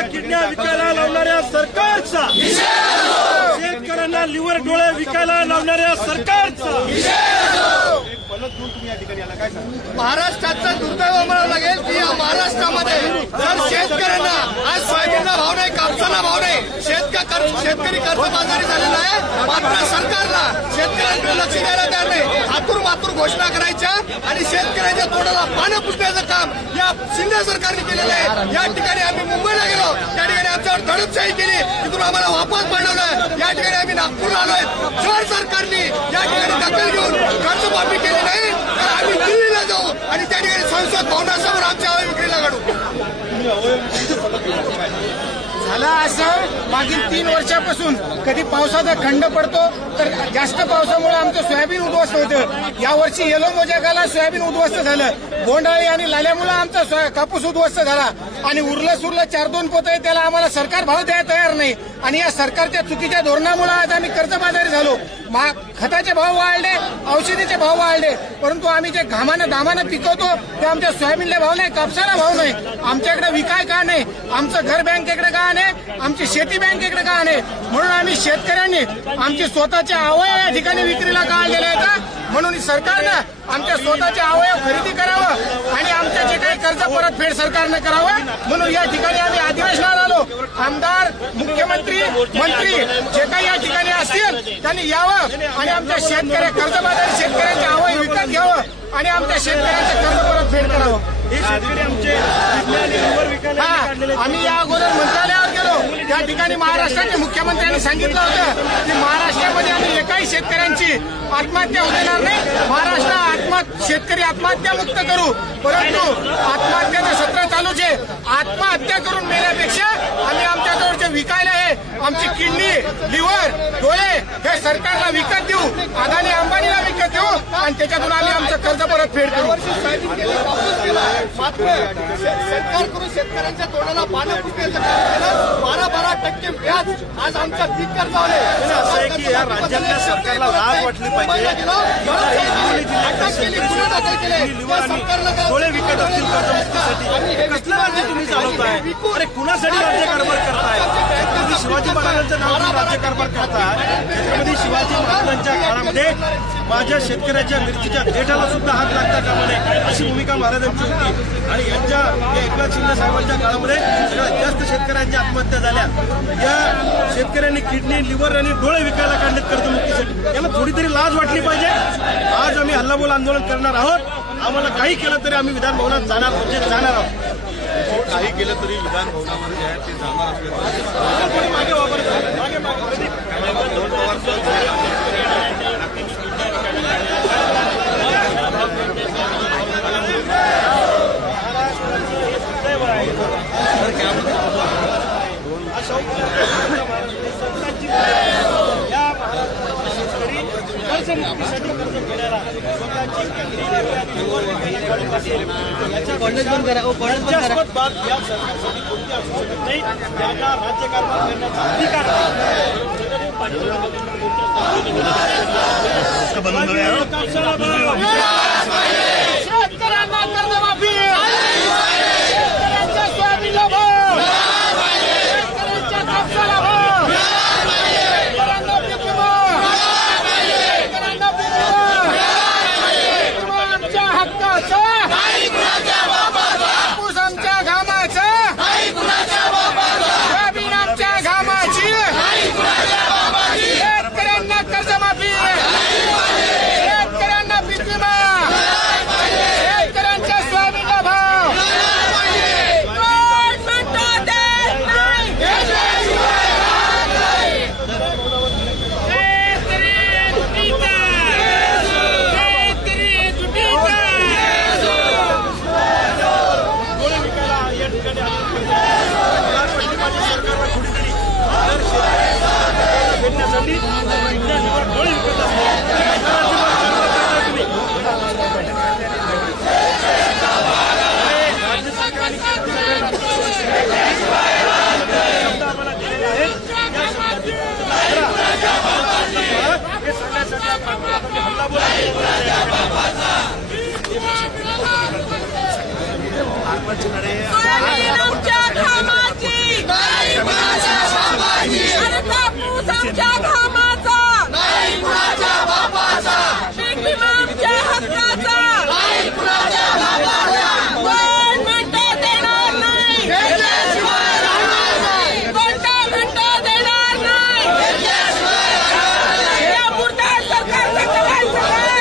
शेतकऱ्यांच्या किडन्या विकायला लावणाऱ्या सरकारचा, शेतकऱ्यांना लिव्हर डोळे विकायला लावणाऱ्या सरकारचा महाराष्ट्राचं दुर्दैव म्हणावं लागेल की या महाराष्ट्रामध्ये जर शेतकऱ्यांना आज सोयाबीनला भाव नाही, कापसाला भाव नाही, शेतकरी कर्जबाजारी झालेला आहे, मात्र सरकारला शेतकऱ्यांकडे लक्ष द्यायला तयार नाही. हातूर मातूर घोषणा करायच्या आणि शेतकऱ्यांच्या तोंडाला पानं पुसण्याचं काम या शिंदे सरकारने केलेलं आहे. या ठिकाणी आम्ही मुंबईला गेलो, त्या ठिकाणी आमच्यावर दडपशाही केली, तिथून आम्हाला वापस पाठवलं. या ठिकाणी आम्ही नागपूरला आलोय. जर सरकारने या ठिकाणी दखल घेऊन कर्जमाफी केली नाही तर आम्ही दिल्लीला जाऊ आणि त्या ठिकाणी संसद भवनासमोर आमच्या हवा विक्रीला काढू. झालं असं मागील 3 वर्षापासून कधी पावसाचा खंड पडतो तर जास्त पावसामुळे आमचं सोयाबीन उद्ध्वस्त होतं. यावर्षी येलो मोजाकाला सोयाबीन उद्ध्वस्त झालं, बोंडाळी आणि लाल्यामुळे आमचा कापूस उद्ध्वस्त झाला आणि उरलं सुरलं 4-2 पोत आहे त्याला आम्हाला सरकार भाव द्यायला तयार नाही. आणि या सरकारच्या चुकीच्या धोरणामुळे आज आम्ही कर्जबाजारी झालो. खताचे भाव वाढले, औषधीचे भाव वाढले, परंतु आम्ही जे घामानं दामानं पिकवतो ते आमच्या सोयाबीनला भाव नाही, कापसाला भाव नाही. आमच्याकडे विकाय का नाही, आमचं घर बँकेकडे का नाही, आमची शेती बँकेकडे का नाही. म्हणून आम्ही शेतकऱ्यांनी आमचे स्वतःचे अवयव या ठिकाणी विक्रीला काढलेले आहेत. म्हणून सरकारनं आमच्या स्वतःचे अवयव खरेदी करावं आणि आमच्या जे काही कर्ज परतफेड सरकारनं करावं म्हणून या ठिकाणी आम्ही अधिवेशनाला आलो. आमदार, मुख्यमंत्री, मंत्री जे काही या ठिकाणी असतील त्यांनी यावं आणि आमच्या कर्जबाजारी शेतकऱ्यांचे अवयव विकत घ्यावं आणि आमच्या शेतकऱ्यांचे कर्ज परतफेड करावं. आम्ही या अगोदर मंत्रालयावर गेलो, त्या ठिकाणी महाराष्ट्राचे मुख्यमंत्र्यांनी सांगितलं होतं की महाराष्ट्रामध्ये आम्ही एकाही शेतकऱ्यांची आत्महत्या होऊ देणार नाही, महाराष्ट्र शेतकरी आत्महत्या मुक्त करू. परंतु आत्महत्याचं सत्र चालूच आहे. आत्महत्या करून मेल्यापेक्षा आम्ही आमच्याजवळ जे विकायला आहे आमची किडनी, लिव्हर, डोळे हे सरकारला विकत देऊ, अदानी अंबानीला विकत देऊ आणि त्याच्यातून आम्ही आमचं कर्ज परतफेड करू. मात्र सरकारकडून शेतकऱ्यांच्या तोंडाला पानं पुसण्याचं काम केलं. 12% व्याज आज आमच्या पीक कर्जावर आहे. असं आहे की या राज्यातल्या सरकारला लाज वाटली पाहिजे. डोळे विकत असतील कर्जमुक्तीसाठी कसलं राज्य तुम्ही चालवताय? अरे कुणासाठी राज्य कारभार करताय? छत्रपती शिवाजी महाराजांचं नाव घेऊन राज्य कारभार करताय. छत्रपती शिवाजी महाराजांच्या काळामध्ये माझ्या शेतकऱ्याच्या मिरचीच्या देठाला सुद्धा हात लागता कामा नये अशी भूमिका महाराजांची होती. आणि यांच्या एकनाथ शिंदे साहेबांच्या काळामध्ये सगळ्यात जास्त शेतकऱ्यांच्या आत्महत्या झाल्या. या शेतकऱ्यांनी किडनी, लिव्हर आणि डोळे विकायला काढलेत कर्जमुक्तीसाठी. याला थोडीतरी लाज वाटली पाहिजे. आज आम्ही हल्लाबोल आंदोलन करणार आहोत. आम्हाला काही केलं तरी आम्ही विधान भवनात जाणार आहोत. काही केलं तरी विधान भवनामध्ये आहे ते जाणार असल्याचं मागे वापरतात. कर्जमुक्तीसाठी कर्ज घेण्याला स्वतःची पंचास्पद बाब या सरकारसाठी कोणती असू शकत नाही. त्यांना राज्यकारभार करण्याचा अधिकार शेतकऱ्यांना कर्जमाफी, शेतकऱ्यांच्या सोयाबीनला भाव, शेतकऱ्यांच्या कापसाला भाव, शेतकऱ्यांना पीक विमा, शेतकऱ्यांना पीक विमा, आमच्या हक्काचा, कापूस आमच्या घामाचा, सोयाबीन आमच्या घामाची, शेतकऱ्यांना कर्जमाफी, शेतकऱ्यांना पीक विमा, शेतकऱ्यांच्या सोयाबीनला भाव. सोयाबीन आमच्या घामाची, अरे कापूस आमच्या घामाचा, पीक विमा आमच्या हक्काचा, कोण म्हणतो देणार नाही, कोणता म्हणतो देणार नाही, यापुरता सरकारचं करायचं काय?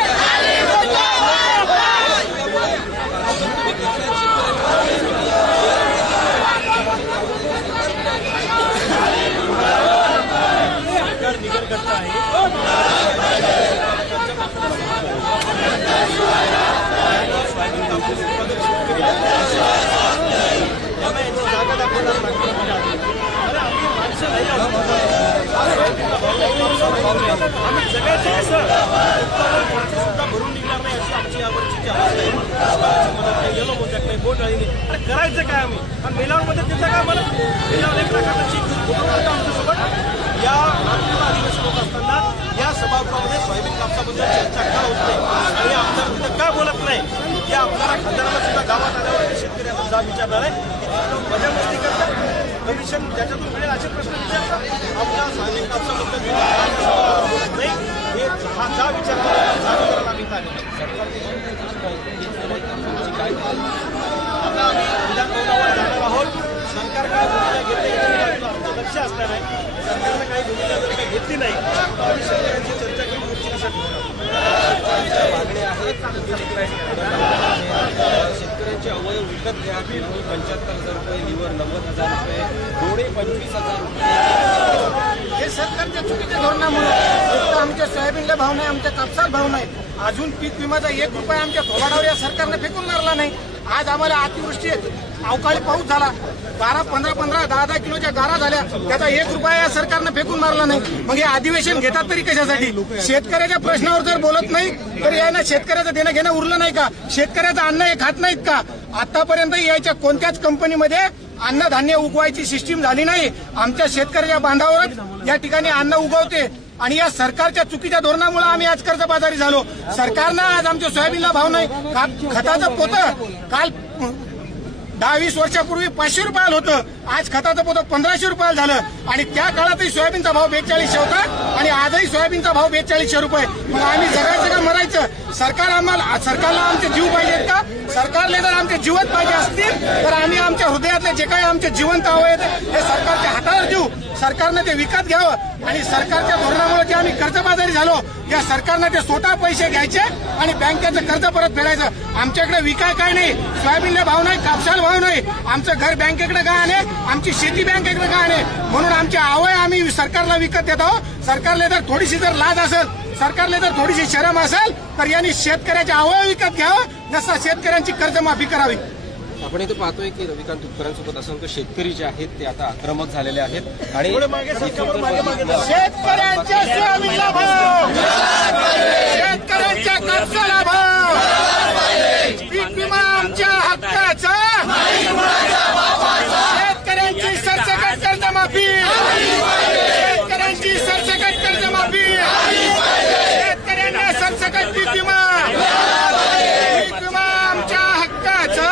आम्ही जगायचं कसं सुद्धा भरून निघणार नाही अशी आमची यावरची अवस्था आहे. मदत नाही, येलो मोजक नाही, बोट नाही. अरे करायचं काय आम्ही? आणि मेलावर मदत त्याचं काय मला मेलावर एक प्रकारची आमच्यासोबत या आदिवासी लोक असताना या सभागृहामध्ये सोयाबीन कापसाबद्दल चर्चा का होत नाही आणि आमदार तिथं का बोलत नाही? या आमदार खासदाराला सुद्धा गावात आल्यावर शेतकऱ्याचा जाब विचारणार आहे की मजा मस्ती करतात, कमिशन ज्याच्यातून मिळेल असे प्रश्न विचारतात. आमच्या सोयाबीन कापसाबद्दल नाही हे हा जा विचार आम्ही आता आम्ही विधानभवनावर जाणार आहोत. सरकार काय भूमिका घेते याच्यावर आमचं लक्ष असणार आहे. सरकारनं काही भूमिका जर काही घेतली नाही तर आम्ही शेतकऱ्यांची चर्चा घेऊन पुढची दिशा मागण्या आहेत. शेतकऱ्यांचे अवयव विकत घ्या, किडनी 75,000 रुपये, लिव्हर 90,000 रुपये, डोळे 25,000 रुपये. हे सरकारच्या चुकीच्या धोरणामुळे एक तर आमच्या सोयाबीनला भाव नाही, आमच्या कापसाला भाव नाही, अजून पीक विमाचा 1 रुपया आमच्या थोबाडावर या सरकारनं फेकून मारला नाही. आज आम्हाला अतिवृष्टी अवकाळी पाऊस झाला, 12, 15, 10 किलोच्या गारा झाल्या, त्याचा 1 रुपया या सरकारनं फेकून मारला नाही. मग हे अधिवेशन घेतात तरी कशासाठी? शेतकऱ्याच्या प्रश्नावर जर बोलत नाही तर यांना शेतकऱ्याचं देणं घेणं उरलं नाही का? शेतकऱ्याचं अन्न हे खात नाहीत का? आतापर्यंत याच्या कोणत्याच कंपनीमध्ये अन्नधान्य उगवायची सिस्टीम झाली नाही. आमच्या शेतकऱ्याच्या बांधावरच या ठिकाणी अन्न उगवते आणि या सरकारच्या चुकीच्या धोरणामुळे आम्ही आज कर्जबाजारी झालो. सरकारनं आज आमच्या सोयाबीनला भाव नाही. खताचं पोतं काल 10-20 वर्षापूर्वी 500 रुपयाला होतं, आज खताचं पोतं 1500 रुपयाला झालं आणि त्या काळातही सोयाबीनचा भाव 4200 होता आणि आजही सोयाबीनचा भाव 4200 रुपये. मग आम्ही जगायचं का मरायचं? सरकारला आमचे जीव पाहिजेत का? सरकारला जर आमचे जीवच पाहिजे असतील तर आम्ही आमच्या हृदयातले जे काही आमचे जिवंत अवयव हे सरकारच्या हातावर देऊ. सरकारनं ते विकत घ्यावं आणि सरकारच्या धोरणामुळे जे आम्ही कर्जबाजारी झालो या सरकारनं ते स्वतः पैसे घ्यायचे आणि बँकेचं कर्ज परत फेडायचं. आमच्याकडे विकाय काय नाही, सोयाबीनला भाव नाही, कापसाला भाव नाही, आमचं घर बँकेकडे का आणे, आमची शेती बँकेकडे का आणे, म्हणून आमचे आवय आम्ही सरकारला विकत देत आहोत. सरकारला जर थोडीशी जर लाज असेल, सरकारला जर थोडीशी शरम असेल तर यांनी शेतकऱ्याचे आवय विकत घ्यावं, जसं शेतकऱ्यांची कर्जमाफी करावी. आपण इथे पाहतोय की रविकांत तुपकरांसोबत असंख्य शेतकरी जे आहेत ते आता आक्रमक झालेले आहेत आणि शेतकऱ्यांच्या सोयाबीनला भाव, शेतकऱ्यांच्या कापसाला भाव, पीक विमा आमच्या हक्काचा, शेतकऱ्यांची सरसकट कर्जमाफी, शेतकऱ्यांची सरसकट कर्जमाफी, शेतकऱ्यांना सरसकट पीक विमा, पीक विमा आमच्या हक्काचा,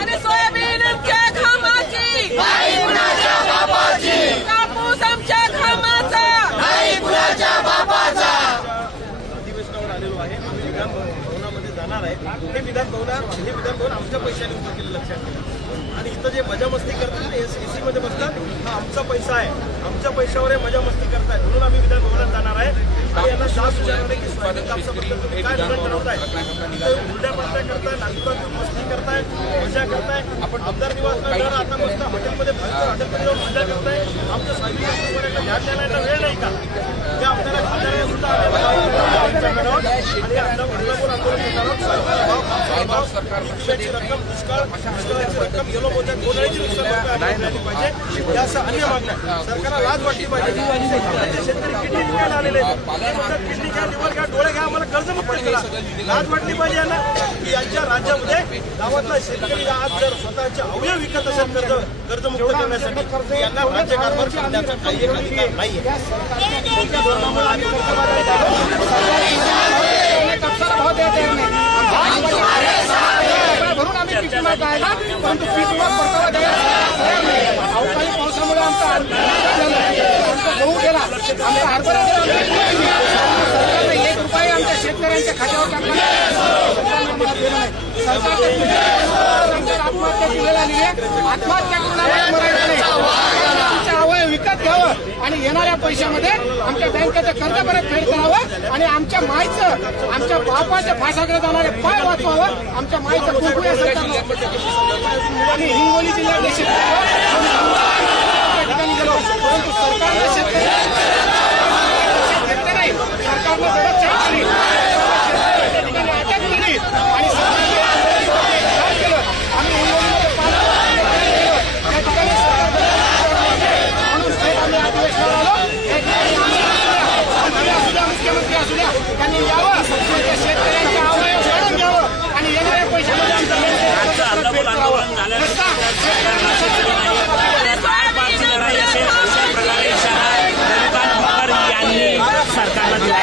अरे सोयाबीन आमच्या घामाची, कापूस आमच्या घामाचा. अधिवेशनावर आलेलो आहे. आम्ही विधानभवनामध्ये जाणार आहे. हे विधानभवन आमच्या पैशाने उभं केलं, लक्षात ठेवा. आणि इथं जे मजा मस्ती करतात एसी मध्ये बसतात, हा आमचा पैसा आहे, आमच्या पैशावर हे मजा मस्ती करतायत. म्हणून आम्ही विधानभवनात जाणार आहे आणि यांना शास विचारणार आहे की सोयाबीन कापसाबद्दल तुम्ही काय धोरण ठरवताय? उलट्या पलट्या करताय, नागपुरात मस्ती करताय, मजा करताय. आपण आमदार निवासला आता मस्त हॉटेलमध्ये हॉटेलमध्ये जाऊन मजा करताय. आमच्या सोयाबीन कापसापर्यंत ध्यान द्यायला वेळ नाही का? त्या आमदार खासदारांना सुद्धा आणि आंदोलन रक्कम दुष्काळाची रक्कम येलो मोठ्या गोंधळाची नुकसान पाहिजे या अन्य मागण्या सरकारला लाज वाटली पाहिजे. शेतकरी किडनी विकायला आलेले किडनी घ्या, लिव्हर घ्या, डोळे घ्या, आम्हाला कर्जमुक्त करा. लाज वाटली पाहिजे यांना की यांच्या राज्यामध्ये गावातला शेतकरी आज जर स्वतःचे अवयव विकत असेल कर्जमुक्त करण्यासाठी यांना राज्यकारभार करण्याचा काही अधिकार नाहीये. कापसाला भाव द्यायचा नाही. परंतु पीक विमा परतावा द्यायला तयार नाही. अवकाळी पावसामुळे आमचा गहू गेला, आमचा हरभरा गेला. सरकारने 1 रुपये आमच्या शेतकऱ्यांच्या खात्यावर टाकला सरकारने आत्महत्या केलेला नाही. आत्महत्या करून मरायचं नाही. आमच्या अवयव विकत घ्यावं आणि येणाऱ्या पैशामध्ये आमच्या बँकेचं कर्ज परत फेड करावं आणि आमच्या माईचं, आमच्या बापाच्या फासाकडे जाणारे पाय वाचवावं. आमच्या माईचं कुंकू या सरकारने आणि हिंगोली जिल्ह्यातले ठिकाणी गेलो, परंतु सरकारने शेतकरी नाही, सरकारने दडपशाही केली, त्या ठिकाणी अटक केली आणि सरकारने केलं. आम्ही हिंगोलीमध्ये 5 केलं, त्या ठिकाणी म्हणून थेट आम्ही अधिवेशनावर आलो. या ठिकाणी असू द्या, मुख्यमंत्री असू द्या, त्यांनी यावं, त्या शेतकऱ्यांचे अवयव काढून घ्यावं आणि येणाऱ्या पैशामध्ये आमचं भेट करावं. सरकारला दिलाय.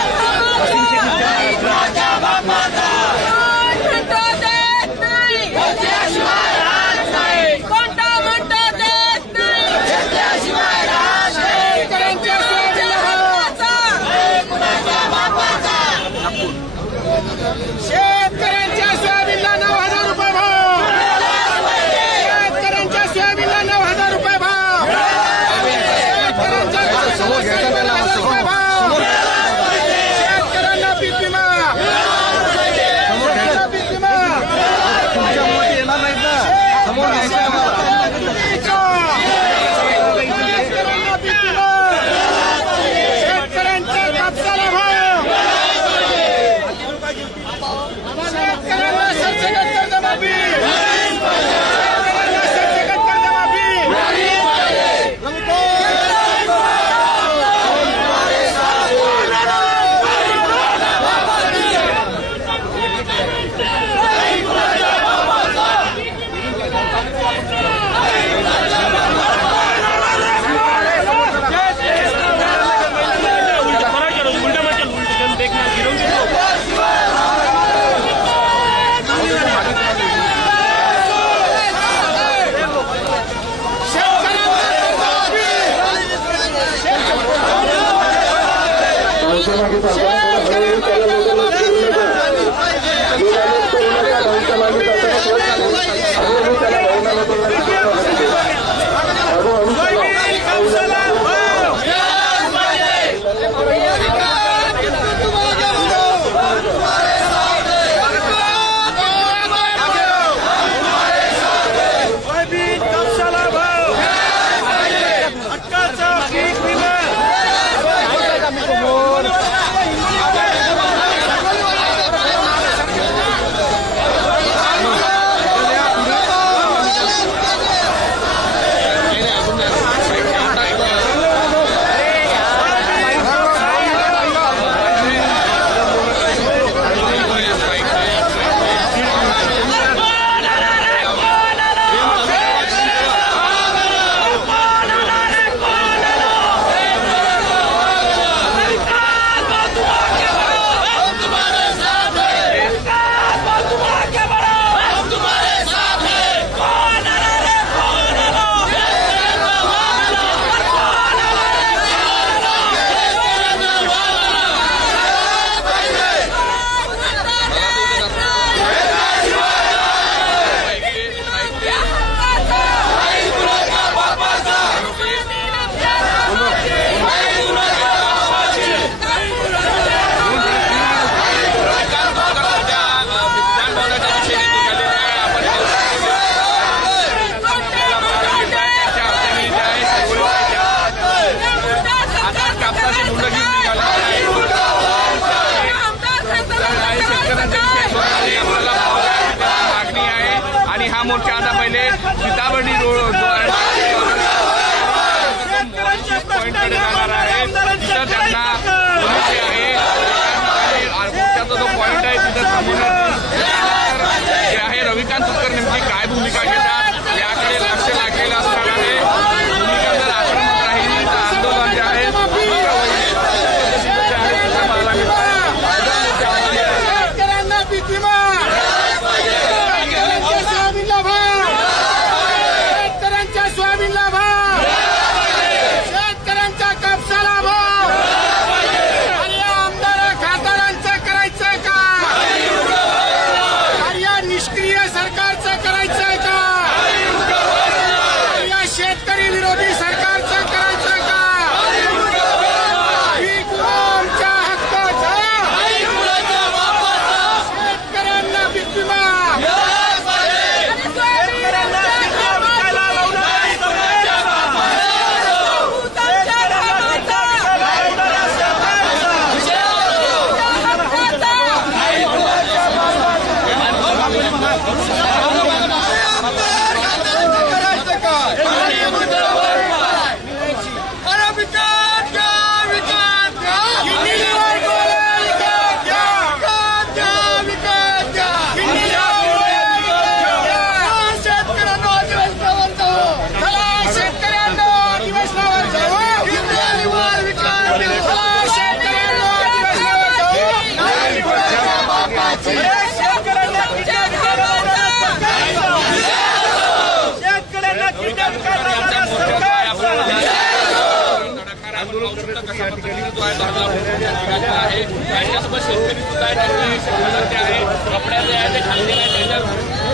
जो आहे धरला ठिकाणचा आहे. त्यांच्यासोबत शेतकरी सुद्धा आहे, त्यांचे शेतकऱ्यांचे आहे, कपड्याचे आहे, ते खाल्लेले आहे, त्याच्यावर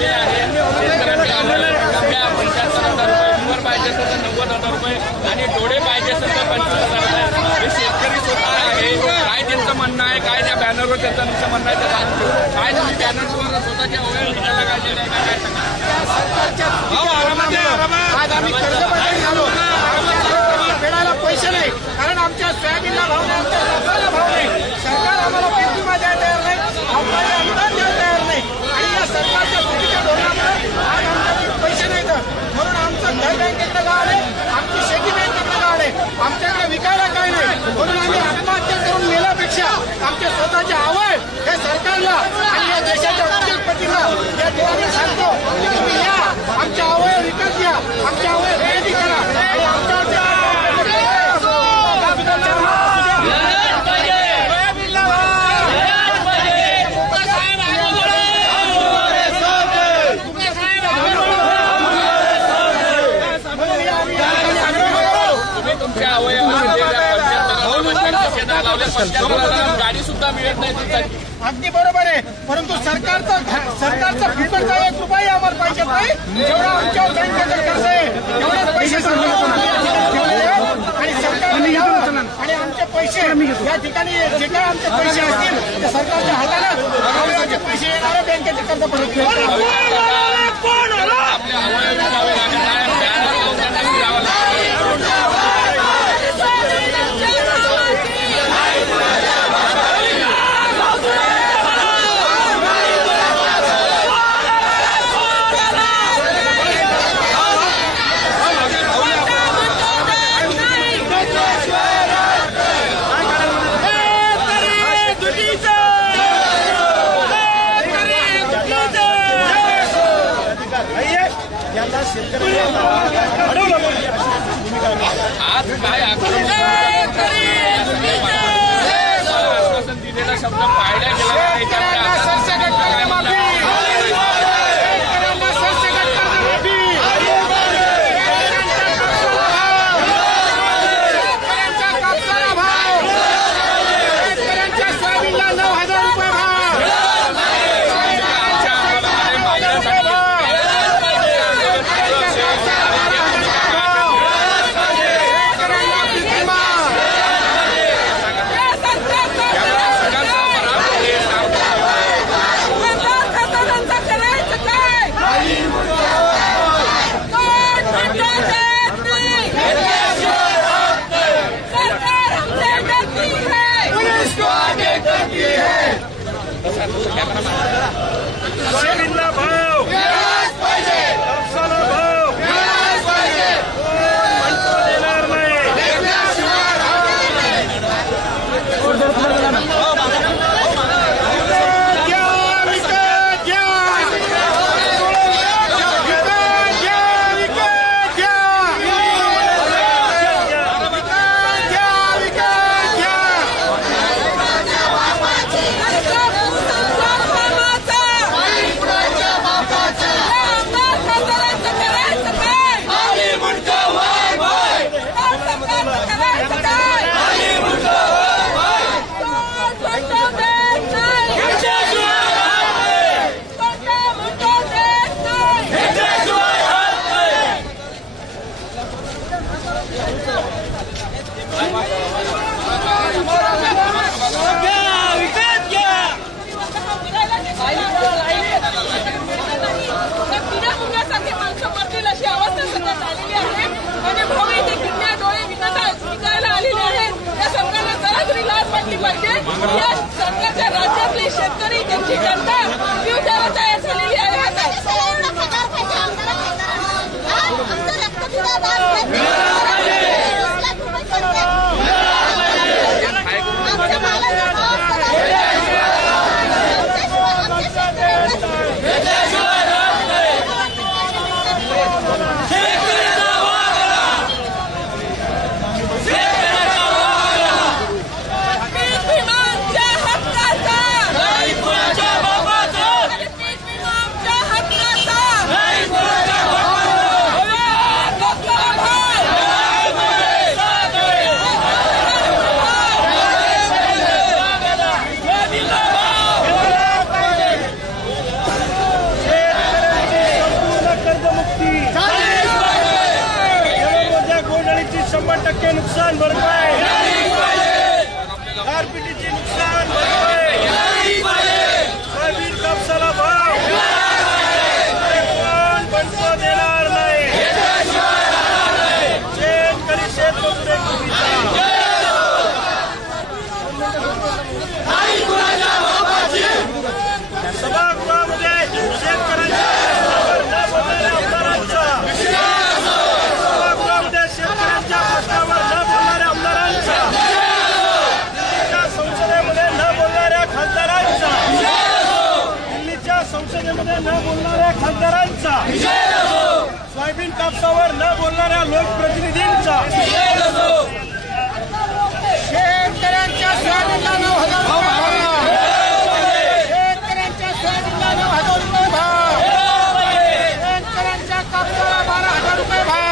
आहे. शेतकऱ्यांचे आम्हाला 75,000 रुपये, लिव्हर पाहिजे असेल तर 90,000 रुपये आणि डोळे पाहिजे असेल तर 25,000 रुपये. हे शेतकरी स्वतः आहे. काय त्यांचं म्हणणं आहे, काय त्या बॅनरवर त्यांचं नुसतं म्हणणं आहे, काय तुम्ही बॅनरवर स्वतःच्या अवयव लिहायला काढलेलं आहे, काय सांगा. आज आम्ही कर्जबाजारी झालो. फेडायला पैसे नाही, कारण आमच्या सोयाबीनला भाव नाही, आमच्या कापसाला भाव नाही. सरकार आम्हाला पीक विमा द्यायला तयार नाही, आम्हाला अनुदान द्यायला तयार नाही. आणि या सरकारच्या चुकीच्या धोरणामुळे आज आमच्याकडे पैसे नाहीत. म्हणून आमचं घर बँकेकडे गाळ आहे, आमची शेती बँकेकडे गाळ आहे. आमच्याकडे विकायला काय नाही. म्हणून आम्ही आत्महत्या करून मेल्यापेक्षा आमच्या स्वतःचे आवय हे सरकारला आणि या देशाच्या उद्योगपतींना या ठिकाणी सांगतो की तुम्ही या, आमच्या आवय विकत घ्या, आमच्या आवय खरेदी करा आणि आमच्या तुमच्या गाडी सुद्धा मिळत नाही. अगदी बरोबर आहे, परंतु सरकारचा फुकटचा 1 रुपया आम्हाला पाहिजे नाही. जेवढा आमच्यावर बँकेचं कर्ज आहे एवढेच पैसे आणि सरकारने यावं आणि आमचे पैसे या ठिकाणी जे काय आमचे पैसे असतील ते सरकारच्या हाताने अवयवाचे पैसे येणारे बँकेचे कर्ज परत आपल्या आज काय आश्वासन दिलेला शब्द पाळला गेला. 100% नुकसान भरपाई, गारपिटीची नुकसान भरपाई, सोयाबीन कापसाला भाव कोण बनतो देणार नाही, शेतकरी शेतमजूर एकजुटीचा सभागृहामध्ये शेतकऱ्यांच्या प्रश्नावर न बोलणाऱ्या आमदारांचा, दिल्लीच्या संसदेमध्ये न बोलणाऱ्या खासदारांचा, दिल्लीच्या संसदेमध्ये न बोलणाऱ्या खासदारांचा, सोयाबीन कापसावर न बोलणाऱ्या लोकप्रतिनिधींचा, शेतकऱ्यांच्या सोयाबीनला 9,000 रुपये भाव, शेतकऱ्यांच्या सोयाबीनला 9,000 रुपये भाव, शेतकऱ्यांच्या कापसाला 12,000 रुपये भाव,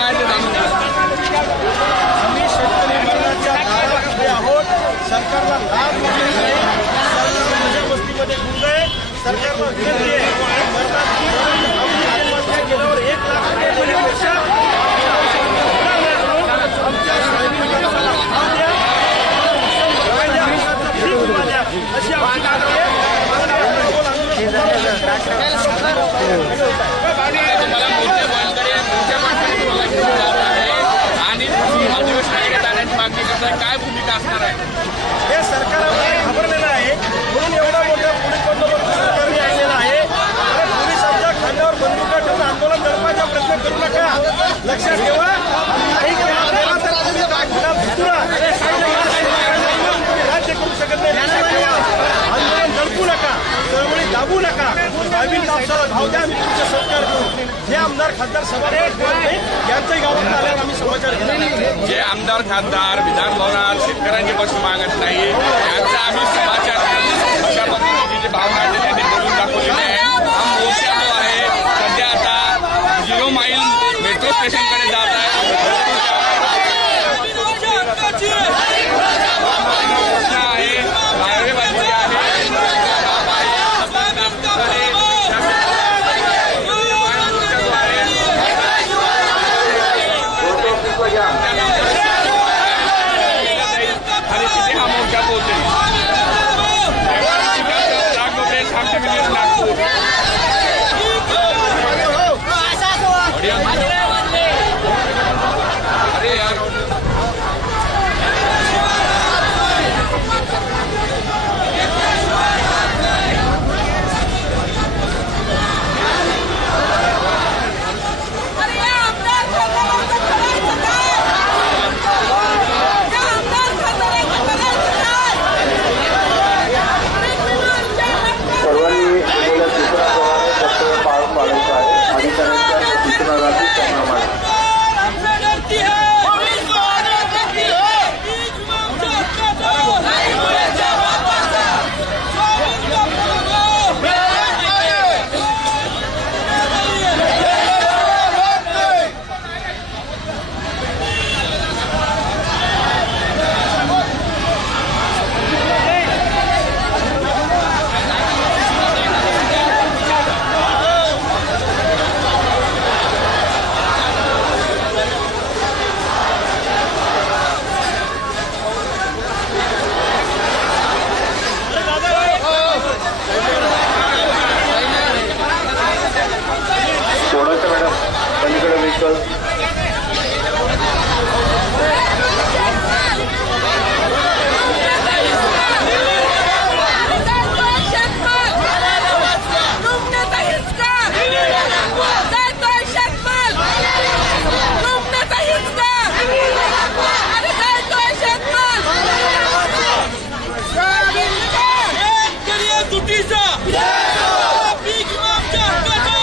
म्हणणं आहे ते जाणून घ्या. आम्ही शेतकरी आंदोलनाच्या दारामध्ये आहोत. सरकारला लाभ मिळत नाही. सरकार माझ्या वस्तीमध्ये गुंग आहे. सरकारला विनंती आहे आत्महत्या केल्यावर 1 लाख रुपये देण्यापेक्षा आमच्या सोयाबीन भाव द्या, अशी आमची मागणी आहे. तुम्हाला मोर्चे बंद करेल, मोर्चा मागणी आहे आणि अधिवेशनाकडे जाण्याची मागणी करताय. काय भूमिका असणार आहे? हे सरकार घाबरलेलं आहे म्हणून एवढा मोठा पोलीस बंदोबस्त सरकारने आणलेला आहे. पोलिसांच्या खांद्यावर बंदुका ठेवून आंदोलन दडपायचा प्रयत्न करू नका. लक्षात ठेवा, काही केला तर तुम्ही भितुरा राज्य करू शकत नाही. लक्षात ठेवा, आंदोलन दडपू नका, चळवळी दाबू नका. सोयाबीन कापसाला भाव द्या, आम्ही तुमचे सत्कार करू. हे आमदार खासदार सभागृहात यांच्याही गावात आल्यावर आम्ही समाचार घेणार. जे आमदार खासदार विधान भवनात शेतकऱ्यांची प्रश्न मागत नाही यांचा आम्ही समाचार अशा पद्धतीची भावना त्यांनी बोलून दाखवलेली आहे. हा मोर्चा जो आहे सध्या आता 0 माईल मेट्रो स्टेशनकडे जात आहे. पीक मागच्या हक्काचा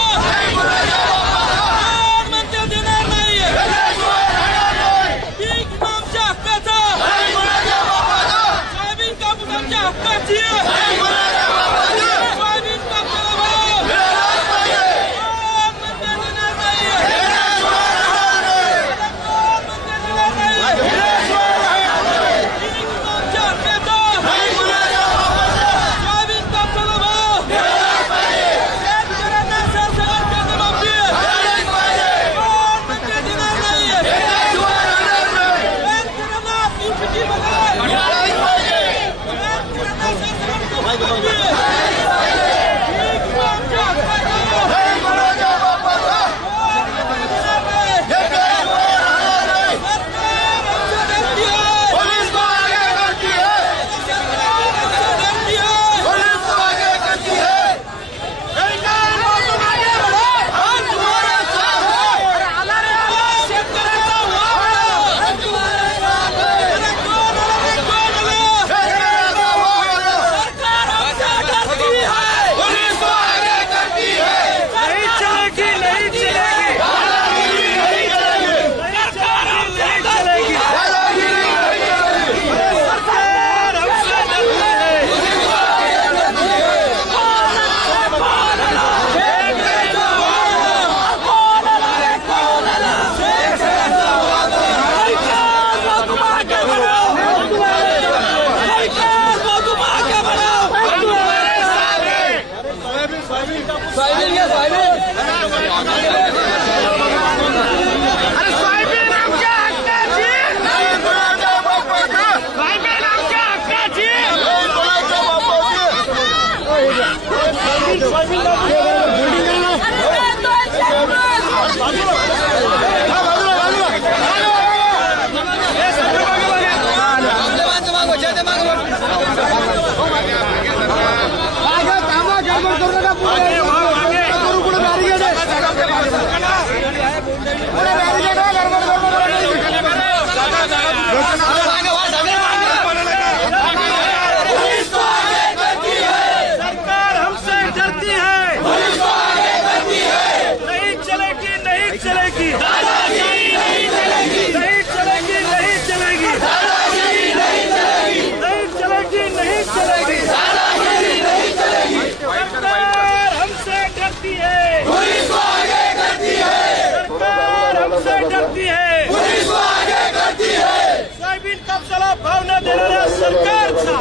डरती है, पुलिस आगे करती है, सोयाबीन कापसाला भाव न देणाऱ्या सरकारचा,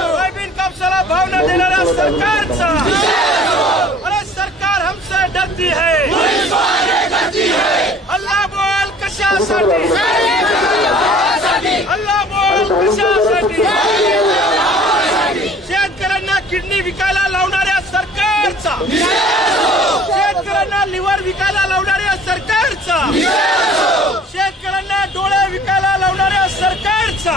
सोयाबीन कापसाला भाव न देणाऱ्या सरकारचा, अरे सरकार हमसे डरती है, पुलिस आगे करती है, अल्लाह बोल कशासाठी, अल्लाह बोल कशासाठी, शेतकऱ्यांना किडनी विकायला लावणाऱ्या सरकारचा, शेतकऱ्यांना लिव्हर विकायला लावणाऱ्या सरकारचा, शेतकऱ्यांना डोळे विकायला लावणाऱ्या सरकारचा,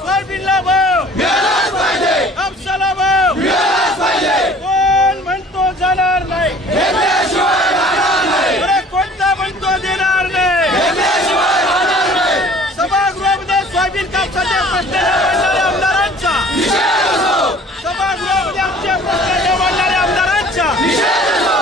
सोयाबीनला भाव मिळालाच पाहिजे, कापसाला भाव मिळालाच पाहिजे, कोण म्हणतो जाणार नाही, घेतल्याशिवाय राहणार नाही, अरे कोणता म्हणतो देणार नाही, घेतल्याशिवाय राहणार नाही, सभागृहामध्ये सोयाबीन कापसाच्या प्रश्नाला मांडणाऱ्या आमदारांचा, निषेध असो, सभागृहामध्ये आमच्या प्रश्नाला मांडणाऱ्या आमदारांचा निषेध असो,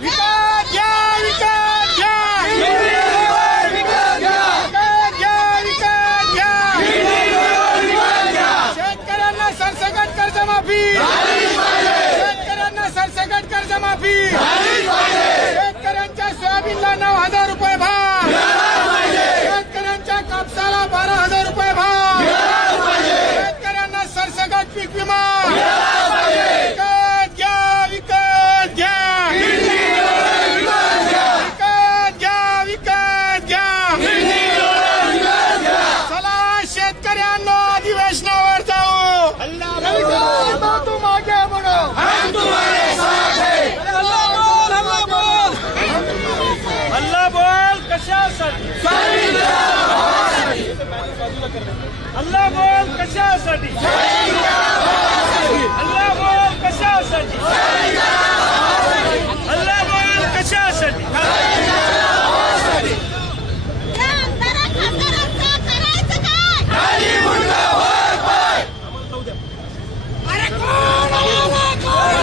विकत घ्या, विकत घ्या, किडनीवर विकत घ्या, विकत घ्या, विकत घ्या, किडनीवर विकत घ्या, शेतकऱ्यांना सरसकट कर्जमाफी, झालीच पाहिजे, शेतकऱ्यांना सरसकट कर्जमाफी, झालीच पाहिजे, शेतकऱ्यांच्या सोयाबीनला 9,000 रुपये भाव, मिळालाच पाहिजे, शेतकऱ्यांच्या कापसाला 12,000 रुपये भाव, मिळालाच पाहिजे, शेतकऱ्यांना सरसकट पीक विमा, मिळालाच पाहिजे, विकत घ्या, विकत घ्या, किडनीवर विकत घ्या, विकत घ्या, विकत घ्या. किडनीवर विकत घ्या, चला शेतकऱ्यांना अधिवेशनावर जाऊ. तुम आगे बढो. हम तुम्हारे साथ है, अल्लाह बोल, अल्लाह बोल, अल्लाह बोल कशासाठी, अल्लाह बोल कशासाठी, अल्लाह बोल कशासाठी, अल्लाह बोल कशासाठी, या आमदारा खासदारांचं करायचं काय? खाली मुंडा वर पाय, अरे कोण आला, कोण?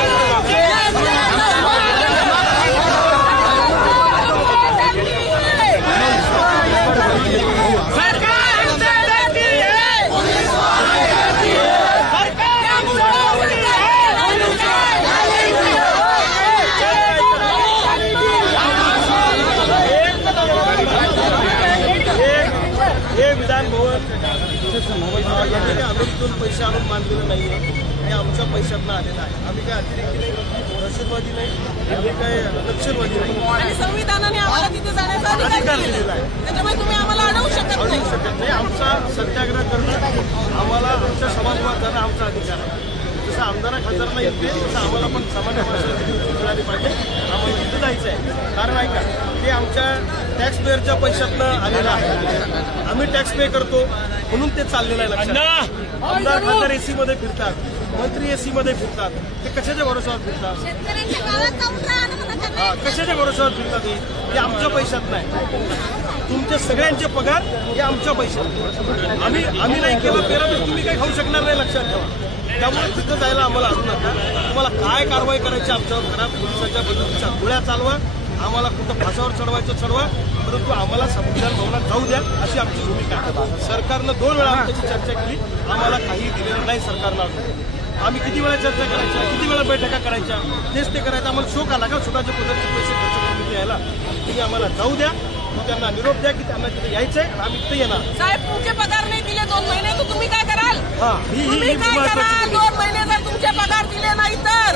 सरकार हमसे डरती है, पुलिस आगे करती है, सरकार हमसे डरती हे विधान भवन यांनी काय अमेरिकेतून पैसे आणून बांधलेलं नाहीये, हे आमच्या पैशातनं आलेलं आहे. आम्ही काय अतिरेकी नाही, दहशतवादी नाही, आम्ही काय नक्षलवादी नाही, आणि संविधानाने आम्हाला तिथे जाण्याचा अधिकार अधिकार दिलेला दिलेला आहे. आहे. त्याच्यामुळे तुम्ही आम्हाला अडवू शकत अडवू नाही. शकत नाही. आमचा सत्याग्रह करणं आम्हाला आमच्या समाजवाद जाणं आमचा अधिकार आहे. जसं आमदार खासदारांना येते तसं आम्हाला पण सामान्य माणसाला मिळाली पाहिजे. आम्हाला तिथं जायचं आहे. कारण ऐका, ते आमच्या टॅक्स पेअरच्या पैशातनं आलेलं आहे. आम्ही टॅक्स पे करतो म्हणून ते चाललेलं आहे. लक्षात, आमदार खासदार एसी मध्ये फिरतात, मंत्री एसी मध्ये फिरतात, ते कशाच्या भरोशावर फिरतात, शेतकऱ्यांच्या गावात जाऊन राहणं म्हणत त्यांना. कशाच्या भरोशावर फिरतात? हे आमच्या पैशात नाही. तुमच्या सगळ्यांचे पगार हे आमच्या पैशात. आम्ही नाही केलं पेरा तर तुम्ही काही खाऊ शकणार नाही, लक्षात ठेवा. त्यामुळे तिथं जायला आम्हाला आणू नका. तुम्हाला काय कारवाई करायची आमच्यावर करा. पोलिसांच्या पद्धतीच्या गोळ्या चालवा, आम्हाला कुठं फासावर चढवायचं चढवा, परंतु आम्हाला संविधान भवनात जाऊ द्या, अशी आमची भूमिका आहे. सरकारनं 2 वेळा आमच्याशी चर्चा केली, आम्हाला काही दिलेलं नाही सरकारनं. आम्ही किती वेळा चर्चा करायच्या, किती वेळा बैठका करायच्या, तेच ते करायचं. आम्हाला शोक आला का स्वतःच्या पदाचे पैसे खर्च करून यायला? तुम्ही आम्हाला जाऊ द्या, त्यांना निरोप द्या की त्यांना तिथे यायचंय, आम्ही तिथे येणार. साहेब, तुमचे पगार नाही दिले 2 महिने, तर तुम्ही काय कराल? ही तुम्ही काय कराल 2 महिने जर तुमचे पगार दिले नाही तर?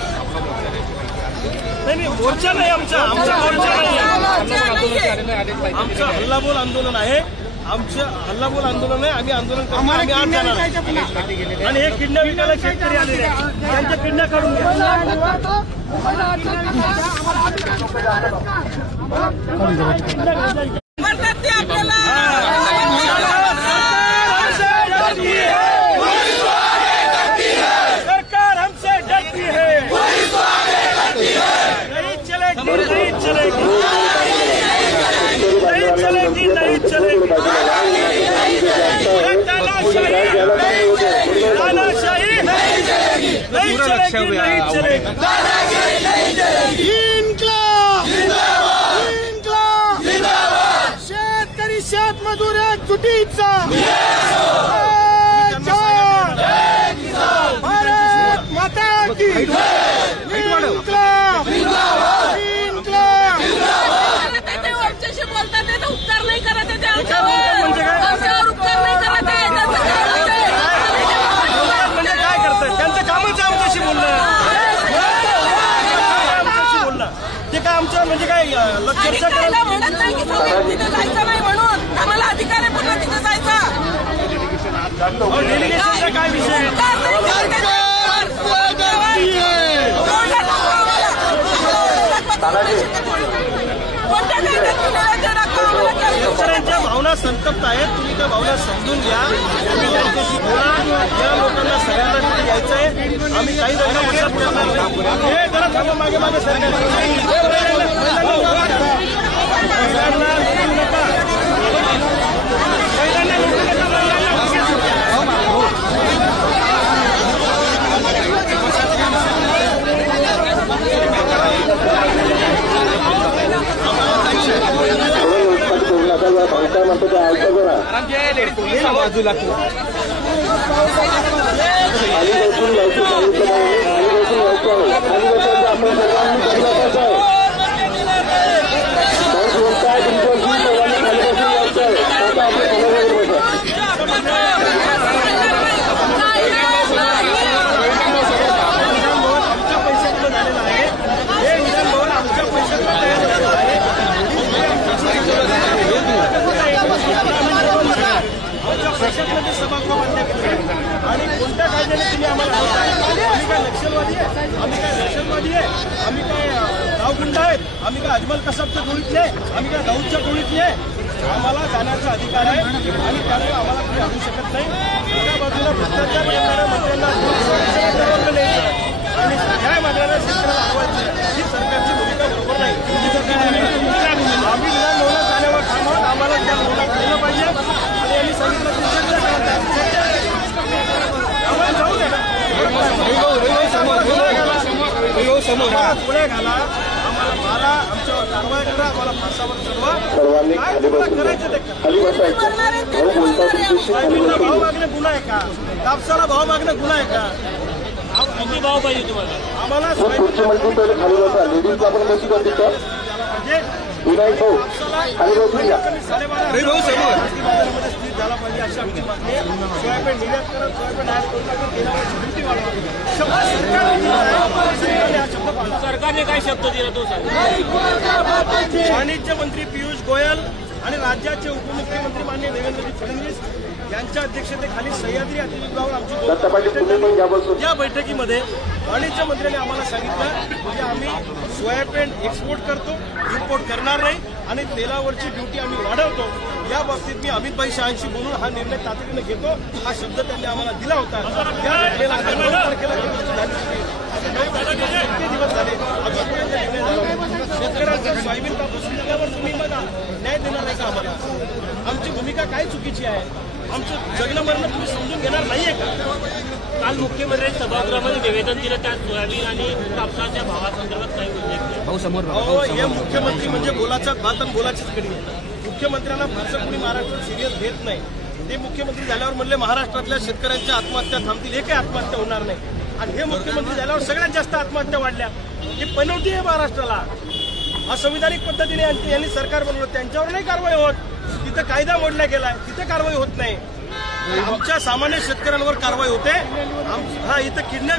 नाही, मोर्चा नाही आमचा मोर्चा नाहीये. नाही. आमचं हल्लाबोल आंदोलन आहे. आमचं हल्लाबोल आंदोलन आहे. आम्ही आंदोलन करतो, आम्हाला आम्ही आज किडण्या जाणार. विकायच्या पुन्हा. आणि हे किडण्या विकायला शेतकरी आलेले आहेत. त्यांच्या किडण्या काढून म्हणतात ते आपल्याला. सरकार हमसे डरती है, नहीं चलेगी, नहीं चलेगी, नहीं चलेगी, नहीं चलेगी. तानाशाही नहीं चलेगी, नहीं चलेगी. इन्क्लाब! इन्क्लाब! शेतकरी शेतमजूर एकजुटीचा भारत माता की इन्क्लाब! इन्क्लाब! चर्चा आणि करायला म्हणत नाही की तिथे जायचं नाही म्हणून आम्हाला अधिकार आहे पुन्हा तिथे जायचा. डेलिगेशनचा काय विषय? शेतकऱ्यांच्या भावना संतप्त आहेत. तुम्ही त्या भावना समजून घ्या. तुम्ही त्यांच्याशी बोला. या लोकांना सगळ्यांना तिथे यायचं आहे. आम्ही काही जणांना मदत करणार नाही. हे जरा थांबा, मागे मागे बाजूला पैशातमध्ये सभागृह बांधल्या गेले आणि कोणत्या कायद्याने तुम्ही आम्हाला आम्ही काय नक्षलवादी आहे? आम्ही काय दहशतवादी आहे? आम्ही काय गावगुंड आहेत? आम्ही काय अजमल कसाबच्या टोळीतले आहे? आम्ही काय दाऊदच्या टोळीतले आहे? आम्हाला जाण्याचा अधिकार आहे आणि त्यामुळे आम्हाला तुम्ही आणू शकत नाही. एका बाजूला भ्रष्टाचार करणाऱ्या मंत्र्यांना आणि न्याय मागणाऱ्या शेतकऱ्याला हरवायचं ही सरकारची भूमिका बरोबर नाही. आम्ही विधान भवनात जाण्यावर थांबवून आम्हाला त्या भवनात गेलं पाहिजे आणि यांनी सांगितलं पुढे घाला, आम्हाला मारा, आमच्यावर कारवाई करा, आम्हाला फासावर चढवा. काय करायचं ते सोयाबीनला भाव मागणं गुन्हा आहे का? कापसाला भाव मागणं गुन्हा आहे का? किती भाव पाहिजे तुम्हाला? आम्हाला झाला पाहिजे अशी आमची मागणी आहे. सोयाबीन निर्यात करत सोयाबीन आयात करून गेल्या वर्षी किमती वाढवा. सरकारने काय शब्द दिला तो वाणिज्य मंत्री पियुष गोयल आणि राज्याचे उपमुख्यमंत्री माननीय देवेंद्रजी फडणवीस यांच्या अध्यक्षतेखाली सह्याद्री अतिथीगृहावर आमची या बैठकीमध्ये वाणिज्य मंत्र्यांनी आम्हाला सांगितलं की आम्ही सोयाबीन एक्सपोर्ट करतो, इम्पोर्ट करणार नाही आणि तेलावरची ड्युटी आम्ही वाढवतो. या बाबतीत मी अमितभाई शहांशी बोलून हा निर्णय तातडीने घेतो हा शब्द त्यांनी आम्हाला दिला होता. दिवस झाले अजूनपर्यंत निर्णय झाला. शेतकऱ्यांचा सोयाबीन कापूस विकल्यावर तुम्ही बघा न्याय देणार नाही का आम्हाला? आमची भूमिका काय चुकीची आहे? आमचं जगणं मरणं तुम्ही समजून घेणार नाहीये का? काल मुख्यमंत्र्यांनी सभागृहामध्ये निवेदन दिलं त्यात सोयाबीन आणि कापसाच्या भावासंदर्भात काही उल्लेख. हे मुख्यमंत्री म्हणजे बोलाचा भात आणि बोलाचीच कडी आहे. मुख्यमंत्र्यांना फारसं कोणी महाराष्ट्रात सिरियस घेत नाही. ते मुख्यमंत्री झाल्यावर म्हणले महाराष्ट्रातल्या शेतकऱ्यांच्या आत्महत्या थांबतील, एकही आत्महत्या होणार नाही. आणि हे मुख्यमंत्री झाल्यावर सगळ्यात जास्त आत्महत्या वाढल्या. ही पनवती आहे महाराष्ट्राला. असंविधानिक पद्धतीने यांनी सरकार बनवलं, त्यांच्यावर नाही कारवाई होत. तिथं कायदा मोडला गेलाय, तिथे कारवाई होत नाही. आमच्या सामान्य शेतकऱ्यांवर कारवाई होते. हा इथं किडण्या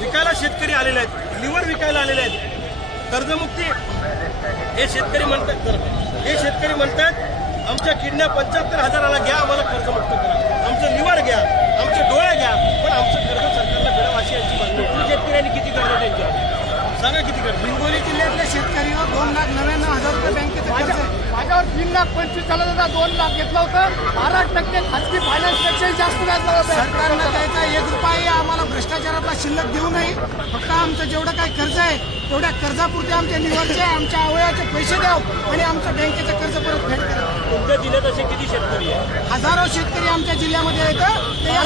विकायला शेतकरी आलेले आहेत, लिव्हर विकायला आलेले आहेत. कर्जमुक्ती हे शेतकरी म्हणतात आमच्या किडण्या 75,000ला घ्या, आम्हाला कर्जमुक्त करा, आमचं लिव्हर घ्या, आमचे डोळे घ्या, पण आमचं कर्ज सरकारला मिळावं अशी यांची मागणी आहे. शेतकऱ्यांनी किती कर्ज त्यांच्यावर सांगा, किती कर्ज? हिंगोली जिल्ह्यातल्या शेतकरीवर 2,99,000 रुपये बँकेचं कर्ज आहे. माझ्यावर 3,25,000 झाला होता, 2 लाख घेतलं होतं. 12% खाजगी फायनान्सपेक्षाही जास्त व्याज लावलं होतं. सरकारनं त्याचा 1 रुपयाही आम्हाला भ्रष्टाचारातला शिल्लक देऊ नये. फक्त आमचं जेवढं काही कर्ज आहे तेवढ्या कर्जापुरते आमच्या लिव्हरचे आमच्या अवयवाचे पैसे द्याव आणि आमचं बँकेचं कर्ज परतफेड करा. तुमच्या जिल्ह्यात असे किती शेतकरी आहे? हजारो शेतकरी आमच्या जिल्ह्यामध्ये येतं. ते या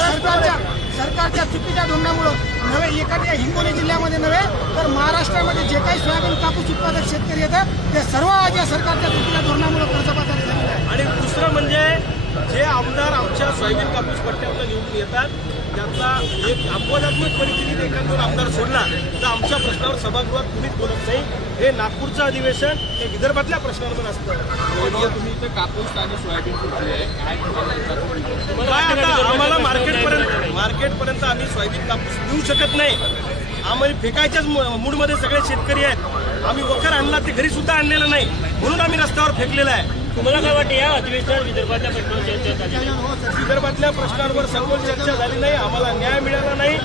सरकारच्या चुकीच्या धोरणामुळे नव्हे, एखाद्या हिंगोली जिल्ह्यामध्ये नव्हे तर महाराष्ट्रामध्ये जे काही सोयाबीन कापूस उत्पादक शेतकरी येतात ते सर्व आज या सरकारच्या चुकीच्या धोरणामुळे कर्जबाजारी झालेले आहे. आणि दुसरं म्हणजे जे आमदार आमच्या सोयाबीन कापूस पट्ट्यातून निवडून येतात त्यातला एक अपवादात्मक परिस्थितीत एखादा आमदार सोडला तर आमच्या प्रश्नावर सभागृहात कुणीच बोलत नाही. हे नागपूरचं अधिवेशन हे विदर्भातल्या प्रश्नांवर असतं. तुम्ही इथे कापूस आणि सोयाबीन कुठले आहे काय आता आम्हाला मार्केटपर्यंत आम्ही सोयाबीन कापूस देऊ शकत नाही. आम्हाला फेकायच्याच मूडमध्ये सगळे शेतकरी आहेत. आम्ही वखर आणला ते घरी सुद्धा आणलेलं नाही, म्हणून आम्ही रस्त्यावर फेकलेलं आहे. तुम्हाला काय वाटतं या अधिवेशनात विदर्भातल्या प्रश्नावर चर्चा झाली? विदर्भातल्या प्रश्नांवर सखोल चर्चा झाली नाही, आम्हाला न्याय मिळाला नाही.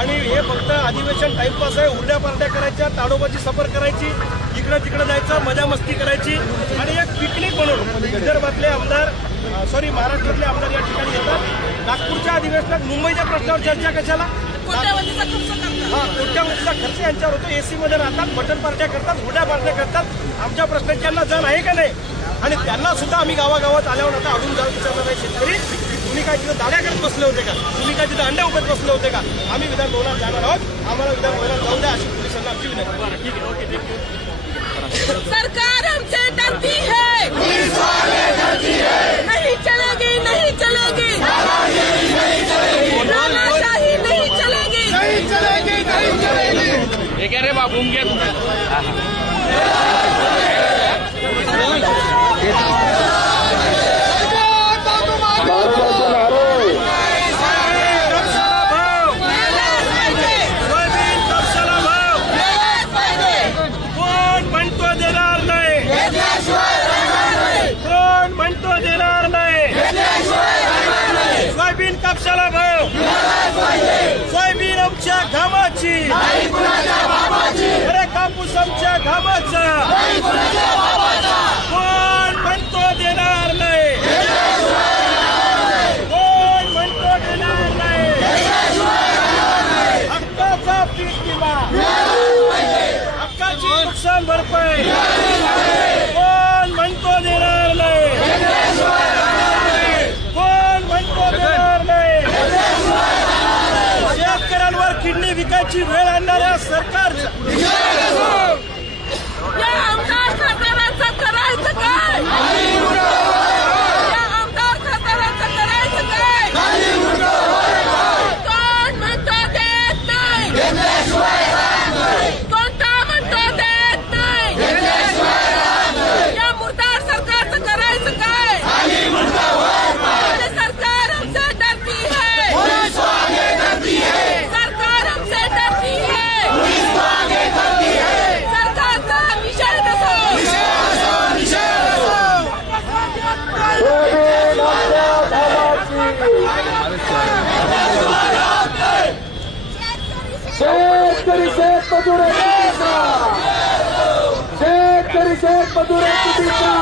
आणि हे फक्त अधिवेशन टाइमपास आहे. उलट्या पार्ट्या करायच्या, ताडोबाची सफर करायची, इकडं तिकडं जायचं, मजा मस्ती करायची आणि एक पिकनिक म्हणून विदर्भातले आमदार महाराष्ट्रातले आमदार या ठिकाणी येतात. नागपूरच्या अधिवेशनात मुंबईच्या प्रश्नावर चर्चा कशाला? कोट्यावधीचा खर्च करतात. कोट्यावधीचा खर्च यांच्यावर होतो. एसी मध्ये राहतात, बटन पार्ट्या करतात, उलट्या पार्ट्या करतात. आमच्या प्रश्नांची त्यांना जाण आहे का नाही? आणि त्यांना सुद्धा आम्ही गावागावात आल्यावर आता अडून जाऊन विचारणार आहे शेतकरी, तुम्ही काय तिथं दाड्या करत बसले होते का? तुम्ही काय तिथं अंडे उकत बसले होते का? आम्ही विधान भवनात जाणार आहोत, आम्हाला विधान भवनात जाऊ द्या अशी पोलिसांना आमची विनंती. ठीक आहे, ओके, थँक्यू. सरकार हमसे डरती है, नहीं चलेगी, नहीं चलेगी, तानाशाही नहीं चलेगी, नहीं चलेगी, नहीं चलेगी. हे क्या रे बाबू घे कापसाला भाव, सोयाबीन आमच्या घामाची, अरे कापूस आमच्या घामाचा, कोण म्हणतो देणार नाही, कोण म्हणतो देणार नाही, हक्काचा पीक विमा, हक्काची नुकसान भरपाई, कोण म्हणतो देणार नाही, कोण म्हणतो देणार नाही. शेतकऱ्यांवर किडनी विकायची वेळ आणणाऱ्या सरकारचा या आमदार खासदारांचं करायचं काय? या आमदार खासदारांचं करायचं काय? कोण म्हणतो देत नाही, कोणता म्हणतो देत नाही, या मुर्दार सरकारचं करायचं काय? आणि सरकार हमसे डरती है, सरकार हमसे डरती है, सरकारचा विषय नसो. शेतकरी शेतमजुरांची दिशा, शेतकरी शेतमजुरांची दिशा,